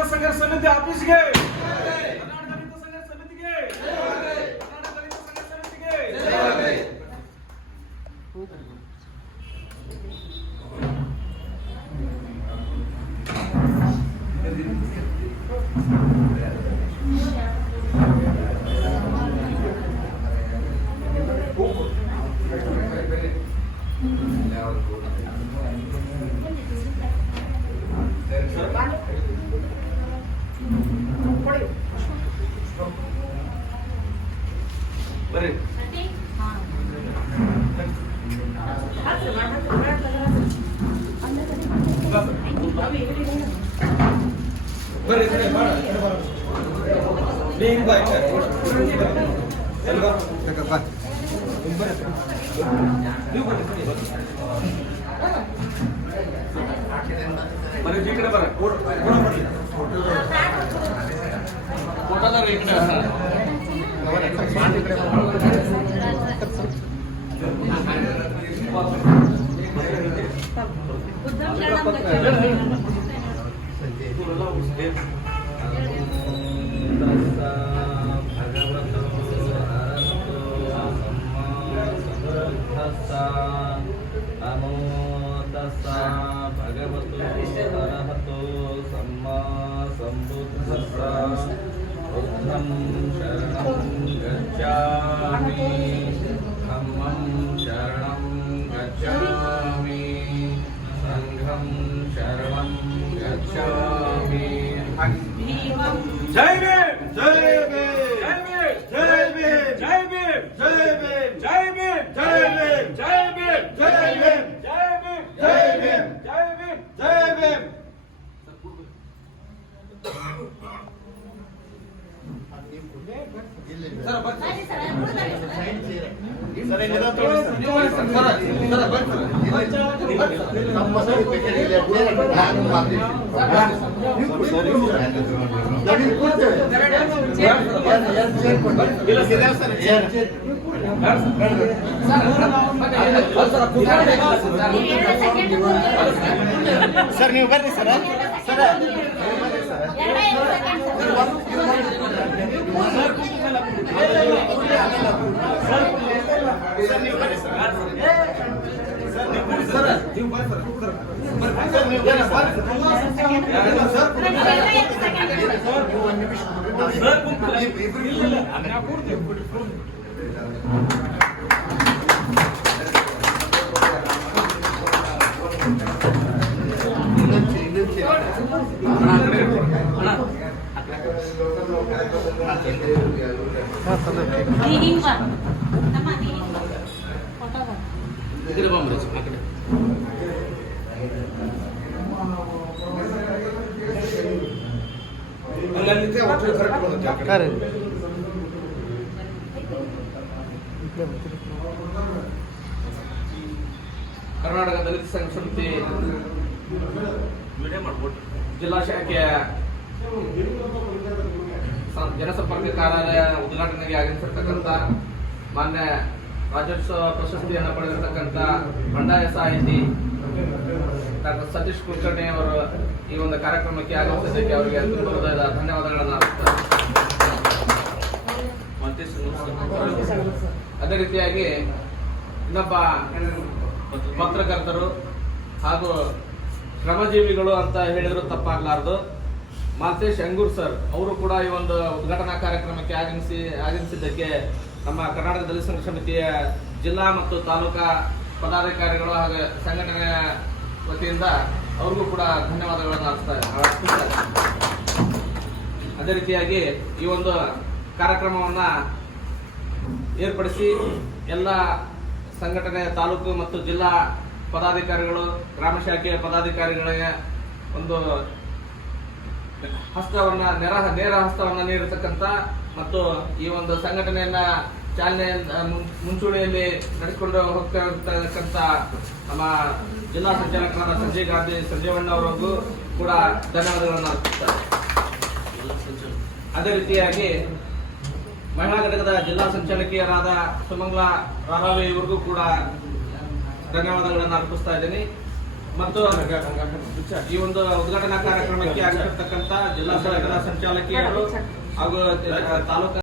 ದಲಿತ ಸಂಘರ್ಷ ಸಮಿತಿ ಆಫೀಸ್ಗೆ, ಕರ್ನಾಟಕ ದಲಿತ ಸಂಘರ್ಷ ಸಮಿತಿಗೆ, ಕರ್ನಾಟಕ ದಲಿತ ಸಂಘರ್ಷ ಸಮಿತಿಗೆ. ಬರ್ರಿ ಈ ಕಡೆ ಬರ ಫೋಟೋದಾಗ ಈ ಕಡೆ ಭಗವತು ಅರಹತೋ ಸಮ್ಮಾ ಸಂಬುದ್ಧಸ್ಸ ಬುದ್ಧಂ ಶರಣಂ ಗಚ್ಚಾಮಿ ಧಮ್ಮಂ ಶರಣಂ ಗಚ್ಚಾಮಿ ಸಂಘಂ ಶರಣಂ ಗಚ್ಚಾಮಿ. ಜೈ ಭೀಮ್, ಜೈ ಭೀಮ್, ಜೈ ಭೀಮ್, ಜೈ ಭೀಮ್, ಜೈ ಭೀಮ್, ಜೈ ಭೀಮ್, ಜೈ ಭೀಮ್, ಜೈ ಭೀಮ್, ಜೈ ಭೀಮ್, ಜೈ ಭೀಮ್, ಜೈ ಭೀಮ್, ಜೈ ಭೀಮ್, ಜೈ ಭೀಮ್, ಜೈ ಭೀಮ್. ಸರ್ ನೀವು ಬರ್ರಿ ಸರ್. ಸರ್ ಕರ್ನಾಟಕ ದಲಿತ ಸಂಘ ಸಮಿತಿ ಜಿಲ್ಲಾ ಶಾಖೆಯ ಜನಸಂಪರ್ಕ ಕಾರ್ಯಾಲಯ ಉದ್ಘಾಟನೆಗೆ ಆಗಮಿಸಿರ್ತಕ್ಕಂಥ ಮಾನ್ಯ ರಾಜ್ಯೋತ್ಸವ ಪ್ರಶಸ್ತಿಯನ್ನು ಪಡೆದಿರತಕ್ಕಂಥ ಬಂಡಾಯ ಸಾಹಿತಿ ಡಾಕ್ಟರ್ ಸತೀಶ್ ಕುಲಕರ್ಣಿ ಅವರು ಈ ಒಂದು ಕಾರ್ಯಕ್ರಮಕ್ಕೆ ಆಗಮಿಸಿದ್ದಕ್ಕೆ ಅವರಿಗೆ ತುಂಬ ಹೃದಯದ ಧನ್ಯವಾದಗಳನ್ನು ಅರ್ಪಿಸುತ್ತಾರೆ. ಅದೇ ರೀತಿಯಾಗಿ ಇನ್ನೊಬ್ಬ ಪತ್ರಕರ್ತರು ಹಾಗೂ ಶ್ರಮಜೀವಿಗಳು ಅಂತ ಹೇಳಿದ್ರು ತಪ್ಪಾಗಲಾರದು, ಮಾಲ್ತೇಶ್ ಅಂಗೂರ್ ಸರ್ ಅವರು ಕೂಡ ಈ ಒಂದು ಉದ್ಘಾಟನಾ ಕಾರ್ಯಕ್ರಮಕ್ಕೆ ಆಗಮಿಸಿದ್ದಕ್ಕೆ ನಮ್ಮ ಕರ್ನಾಟಕ ದಲಿತ ಸಂಘ ಸಮಿತಿಯ ಜಿಲ್ಲಾ ಮತ್ತು ತಾಲೂಕಾ ಪದಾಧಿಕಾರಿಗಳು ಹಾಗೂ ಸಂಘಟನೆಯ ವತಿಯಿಂದ ಅವ್ರಿಗೂ ಕೂಡ ಧನ್ಯವಾದಗಳನ್ನು ಅರ್ಪಿಸ್ತಾರೆ. ಅದೇ ರೀತಿಯಾಗಿ ಈ ಒಂದು ಕಾರ್ಯಕ್ರಮವನ್ನು ಏರ್ಪಡಿಸಿ ಎಲ್ಲ ಸಂಘಟನೆಯ ತಾಲೂಕು ಮತ್ತು ಜಿಲ್ಲಾ ಪದಾಧಿಕಾರಿಗಳು, ಗ್ರಾಮ ಶಾಖೆಯ ಪದಾಧಿಕಾರಿಗಳಿಗೆ ಒಂದು ಹಸ್ತವನ್ನ ನೇರ ಹಸ್ತವನ್ನ ನೀಡಿರ್ತಕ್ಕಂಥ ಮತ್ತು ಈ ಒಂದು ಸಂಘಟನೆಯನ್ನ ಚಾಲನೆ ಮುಂಚೂಣಿಯಲ್ಲಿ ನಡೆಸಿಕೊಂಡು ಹೋಗ್ತಾ ಇರತಕ್ಕಂಥ ನಮ್ಮ ಜಿಲ್ಲಾ ಸಂಚಾಲಕರಾದ ಸಂಜೀವಣ್ಣ ಅವರಿಗೂ ಕೂಡ ಧನ್ಯವಾದಗಳನ್ನು ಅರ್ಪಿಸುತ್ತಾರೆ. ಅದೇ ರೀತಿಯಾಗಿ ಮಹಿಳಾ ಘಟಕದ ಜಿಲ್ಲಾ ಸಂಚಾಲಕಿಯರಾದ ಸುಮಂಗಲಾ ರಾಹವಿ ಇವರಿಗೂ ಕೂಡ ಧನ್ಯವಾದಗಳನ್ನು ಅರ್ಪಿಸ್ತಾ ಇದ್ದೀನಿ. ಮತ್ತು ಈ ಒಂದು ಉದ್ಘಾಟನಾ ಕಾರ್ಯಕ್ರಮಕ್ಕೆ ಆಗಮಿಸಿರ್ತಕ್ಕಂಥ ಜಿಲ್ಲಾ ಸಂಚಾಲಕಿಯರು ಹಾಗೂ ತಾಲೂಕು